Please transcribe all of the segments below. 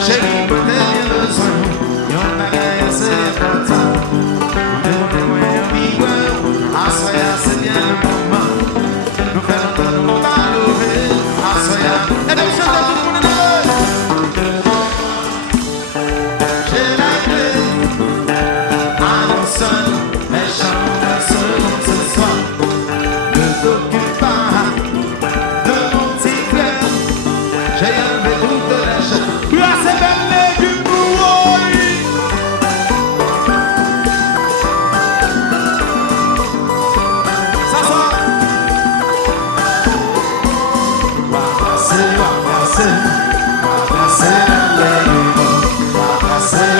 Chérie, moi t'es bien besoin. Yon bagay c'est important. Nous devons vivre. Assoya, c'est bien le moment. Nous faisons tout le monde à lever. Assoya. Et donc chantez tout le monde dans j'ai la clé. Annonce les chants selon ce soir. Ne t'occupe pas de mon petit frère. J'ai enlevé toutes les chaînes. Là c'est même du bruit. Ça sort. Va passer les légumes. Va passer.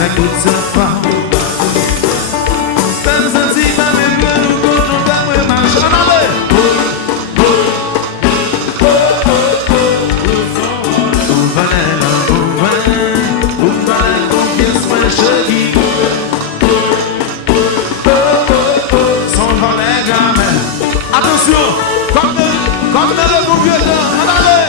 Avec toute sa femme. Attention, comme dans le bon vieux temps, allez.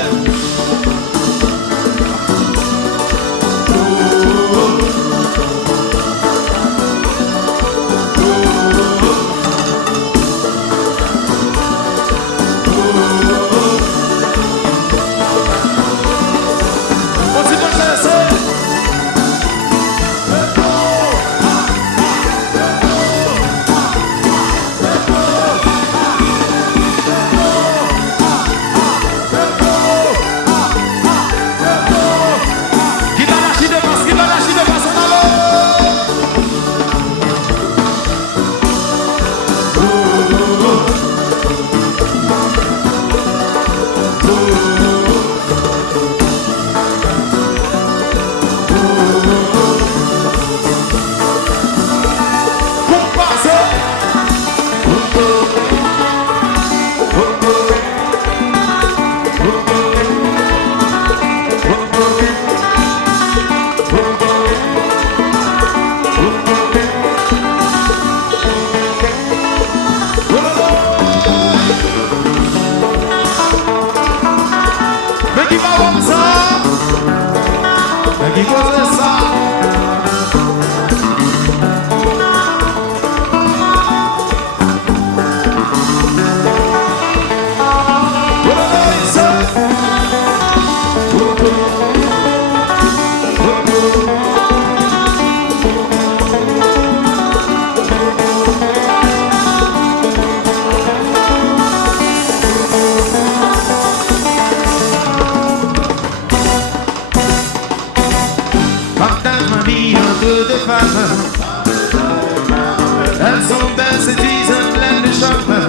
Elles sont belles, séduisantes, pleines de charme.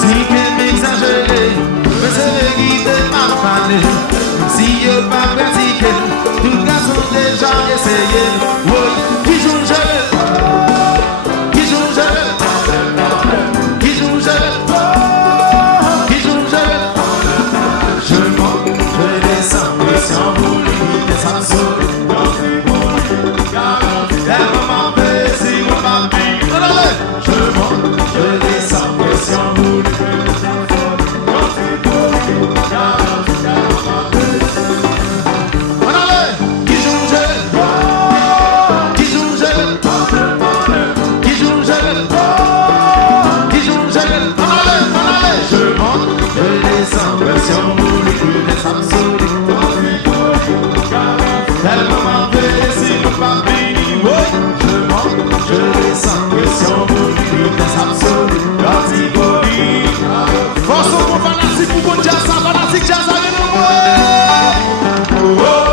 Si qu'elles m'exagèrent, mais c'est qui fait mal parler. Si y'a pas pratiqué, tout garçon déjà essayé. Oui, qui joue le jeu, qui joue le jeu, qui joue le jeu, qui joue le jeu. Je monte, je descends, et sans vouloir, et sans sauter. Qui joue pression pour vitesse absolue. Catégorie. Force au fanatique pour bon jazz, fanatique jazz avec nous. Oh, oh.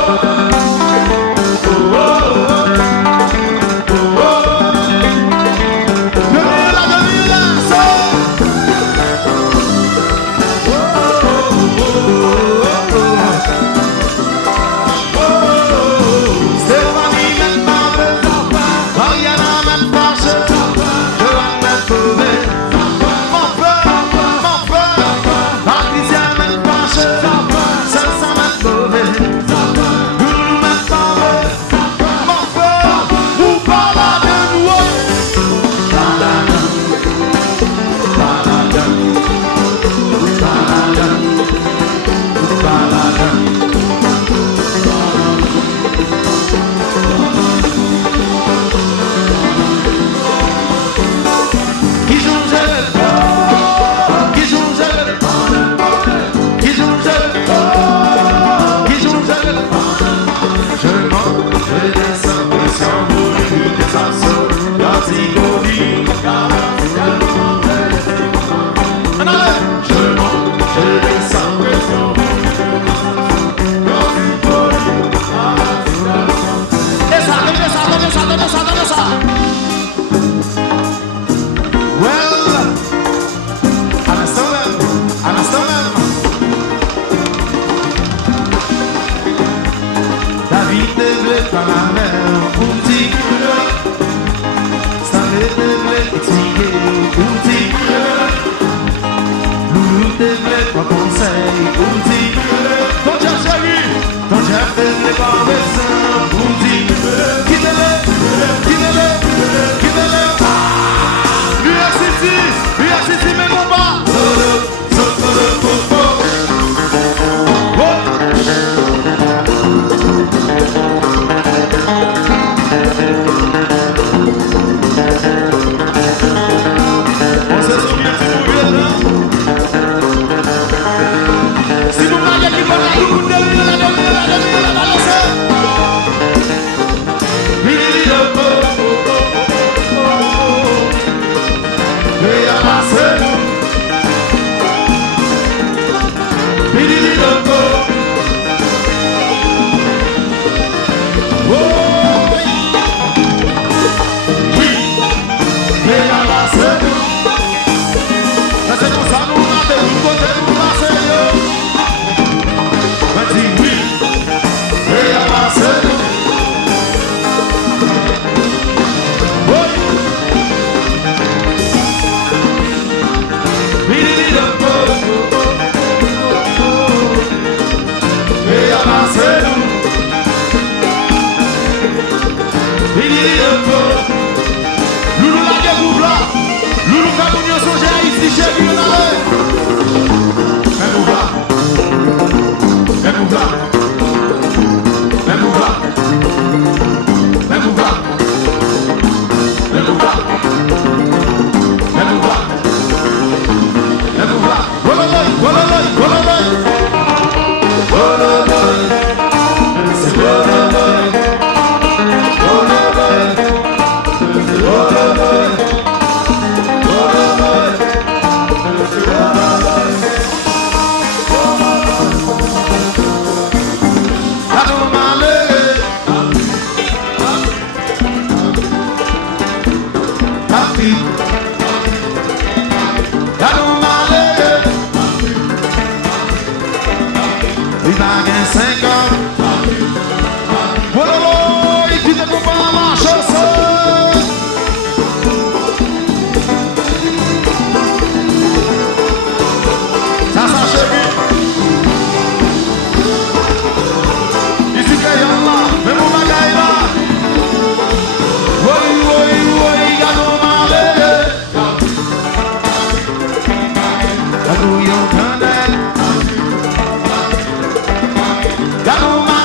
Got no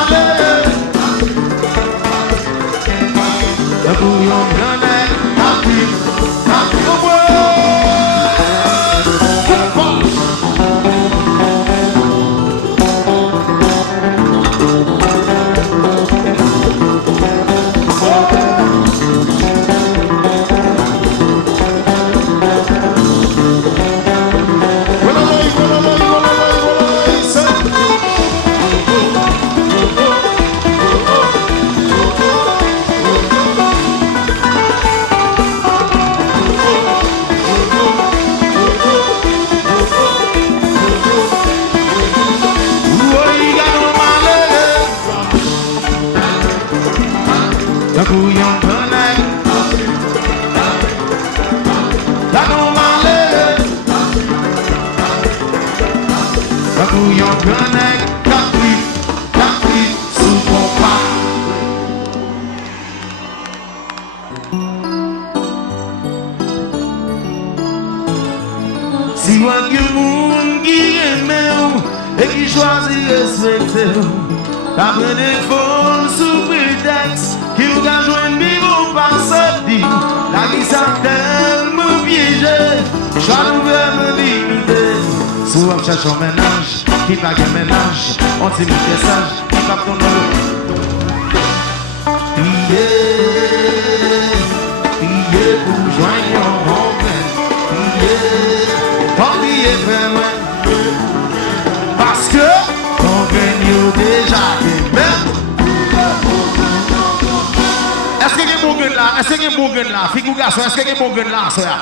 choisi respecter. T'as pris des faux sous prétexte qui vous a joué une vivre par ce dit. La vie ça tellement piégé, choix nouvel me limiter. Sous un cherche un ménage, qui pas qu'un ménage, on dit message, qui pas ton nom. Priez pour joindre mon frère, priez, priez vraiment. Parce que on gagne déjà même. Est-ce qu'il y a un bon gain là? Est-ce qu'il y a un bon gain là? Figou garçon, est-ce qu'il y a un bon gain là, soeur?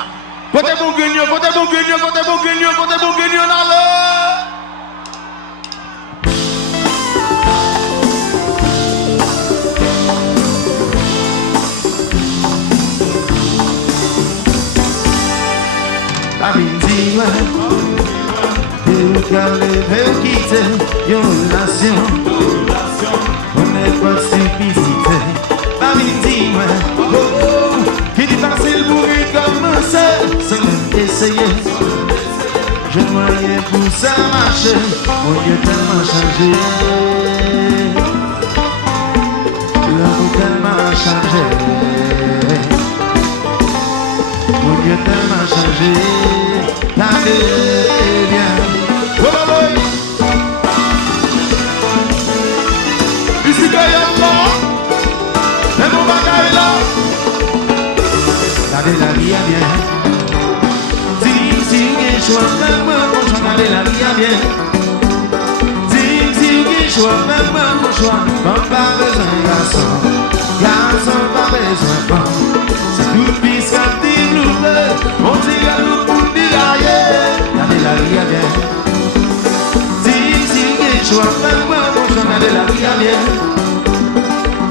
Côté bon gain, côté bon gain, côté bon gain, côté bon gain là là. La vie dit veut quitter une relation, on n'est pas stupidité. La vie dit qu'il est facile pour recommencer sans même essayer. Je voyais pour ça marcher, mon Dieu tellement changé. L'amour tellement changé. Mon Dieu tellement changé. Regardez bien. Ici qu'il y a là, et mon bagaille là. Regardez la vie à bien. Si vous choix, même mon choix, regardez la vie à bien. Si vous choix, même mon choix, pas besoin de garçon. Garçon, pas besoin de femme. C'est tout piste qu'à développer. On dit à nous pour dégager. Regardez la vie à bien. Si vous choix, même mon choix, regardez la vie à bien.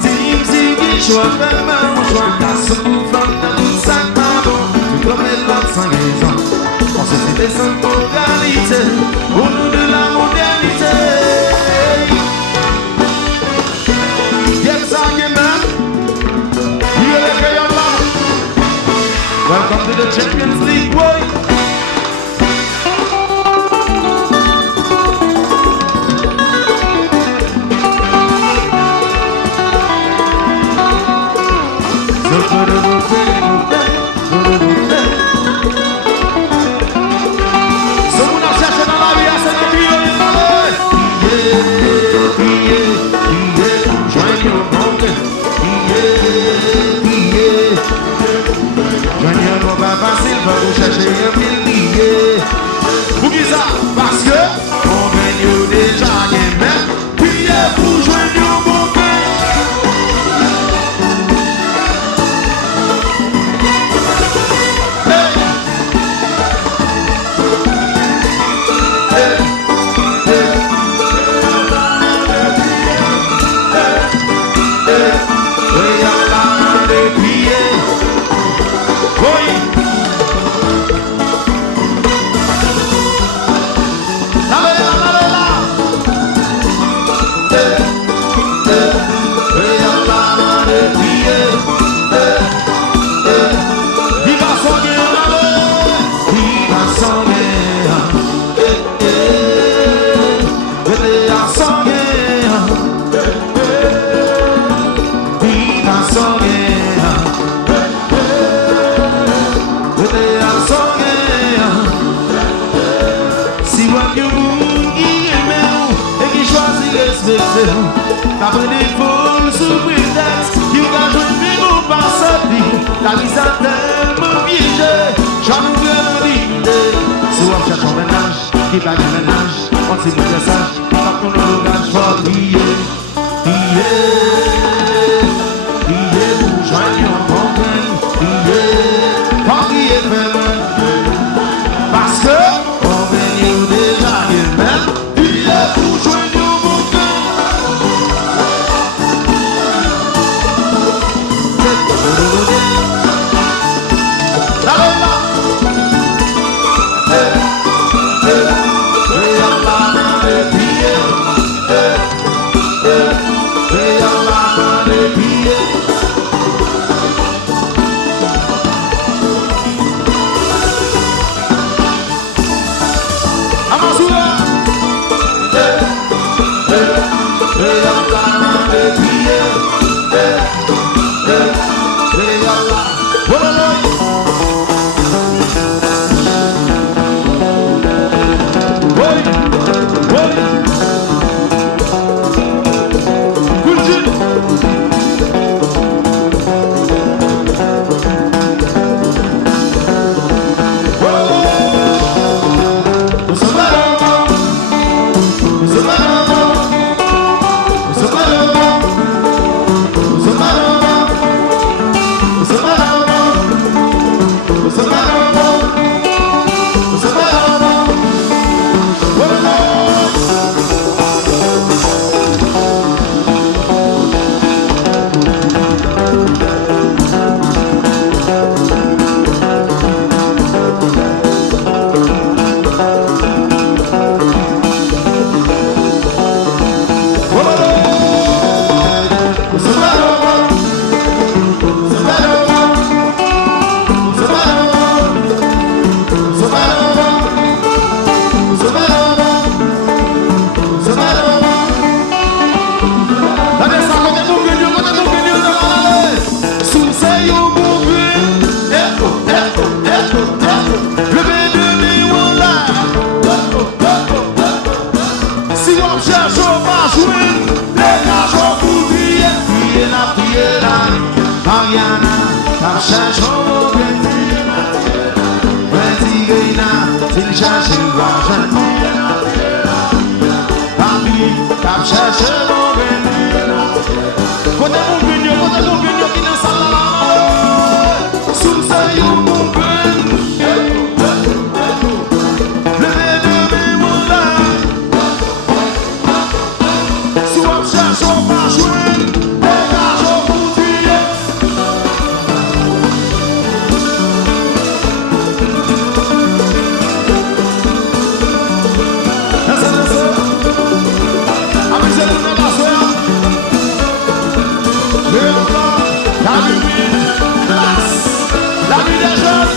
Si vous choix, même mon choix, garçon, femme, dans tout ça, pardon. Comme l'autre sans raison. En société sans moralité, au nom de la modernité. Yes, argument. You are the young man. Welcome to the Champions League, boy. Vous cherchez un millier. Pour qui ça? Parce que on gagne déjà même. Priez pour joindre au bon cœur. T'as pris des faux sous prétexte qui vous a joué une vivre par sa vie. La vie ça tellement piégé, j'en ouvre l'idée. Si on cherche un ménage, qui pague un ménage, on s'est mis message, pas ton langage, faut prier, prier, prier pour joindre un bon pain, prier, pas prier vraiment. Parce que, on vient déjà même, prier pour joindre. Yeah. Pas chercher mon bien. S'il cherche, il va jamais. Papi, cap cherche mon bien. Côté mon bien, qui n'a pas la sous sa you mon bien. Le bébé mon là. Sous on cherche, on va jouer. Dégage au bout du lieu. La vie des jeunes.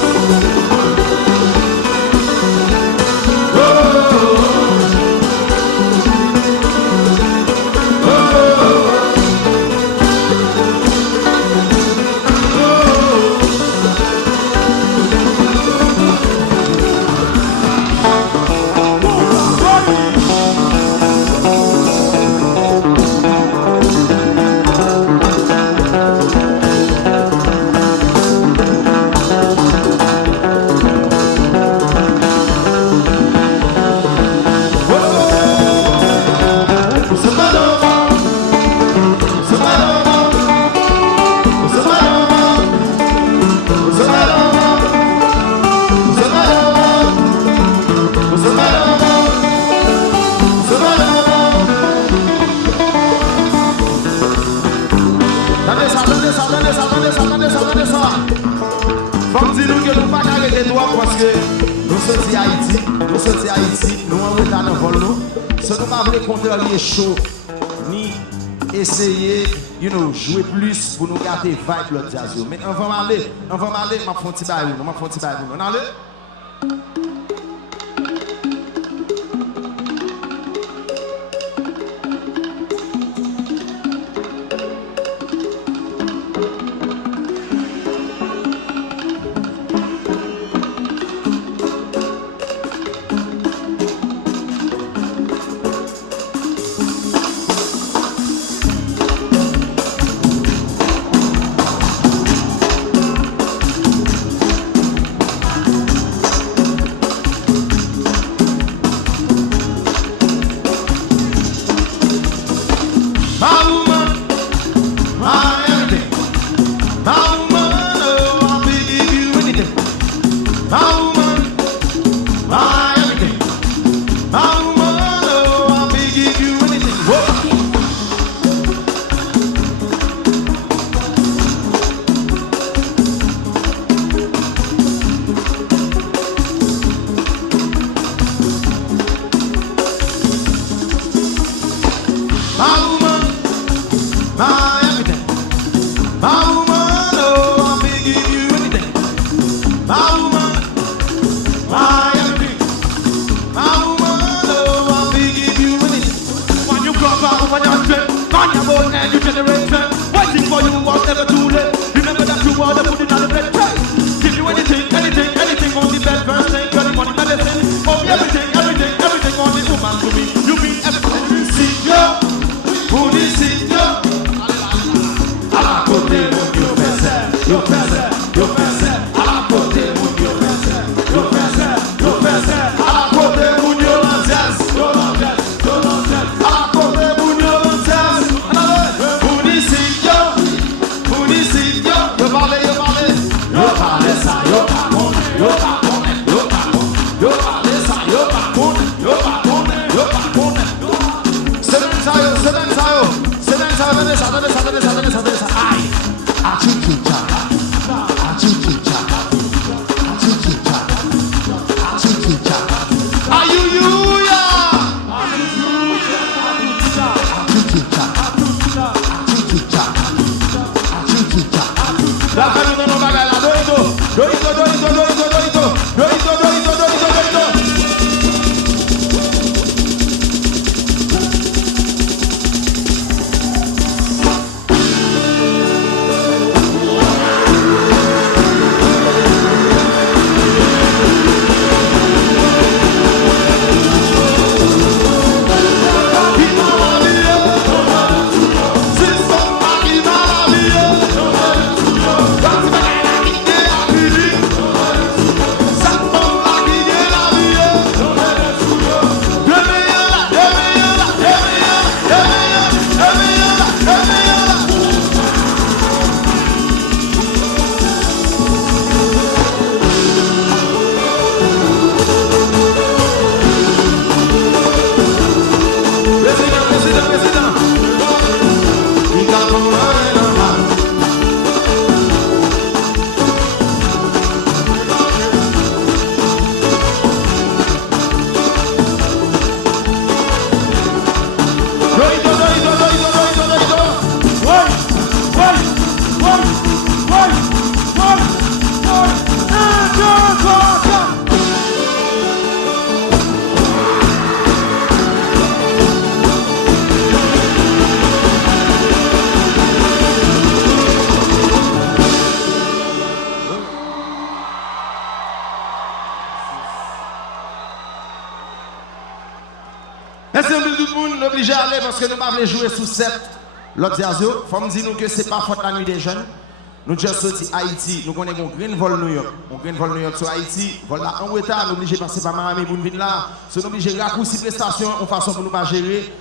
Attendez ça. Faut me dire que nous ne pouvons pas arrêter toi parce que nous sommes Haïti, nous en retard dans le vol. Ce nous pas voulu contrôler chaud, ni essayer, jouer plus pour nous garder vibe l'autre jazz. Mais on va m'aller, m'a fait un petit bail, on allait. obligé d'aller parce que nous ne pouvons pas jouer sous 7. L'autre Diazio, il faut me dire que ce n'est pas faute la nuit des jeunes. Nous sommes sortis Haïti, nous connaissons un green vol New York. Un green vol New York sur Haïti, vol là en retard, nous sommes obligés de passer par Miami pour venir là. Nous sommes obligés de raccourcir les prestations en façon pour nous pas gérer.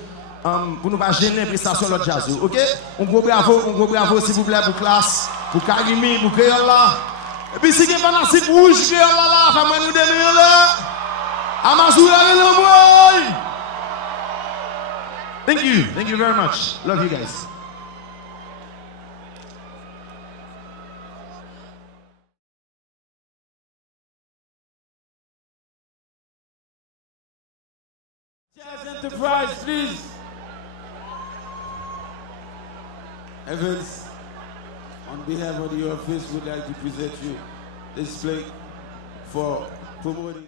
Pour nous pas gêner les prestations de l'autre Diazio. Ok? Un gros bravo s'il vous plaît pour classe, pour Karimi, pour Créole là. Et puis si il y a pas de cible rouge, Créole là, fais-moi nous démenir là. Amazou là, le boy! Thank you very much. Love you guys. Jazz Enterprise, please. Evans, on behalf of the office, would like to present you this plate for promoting.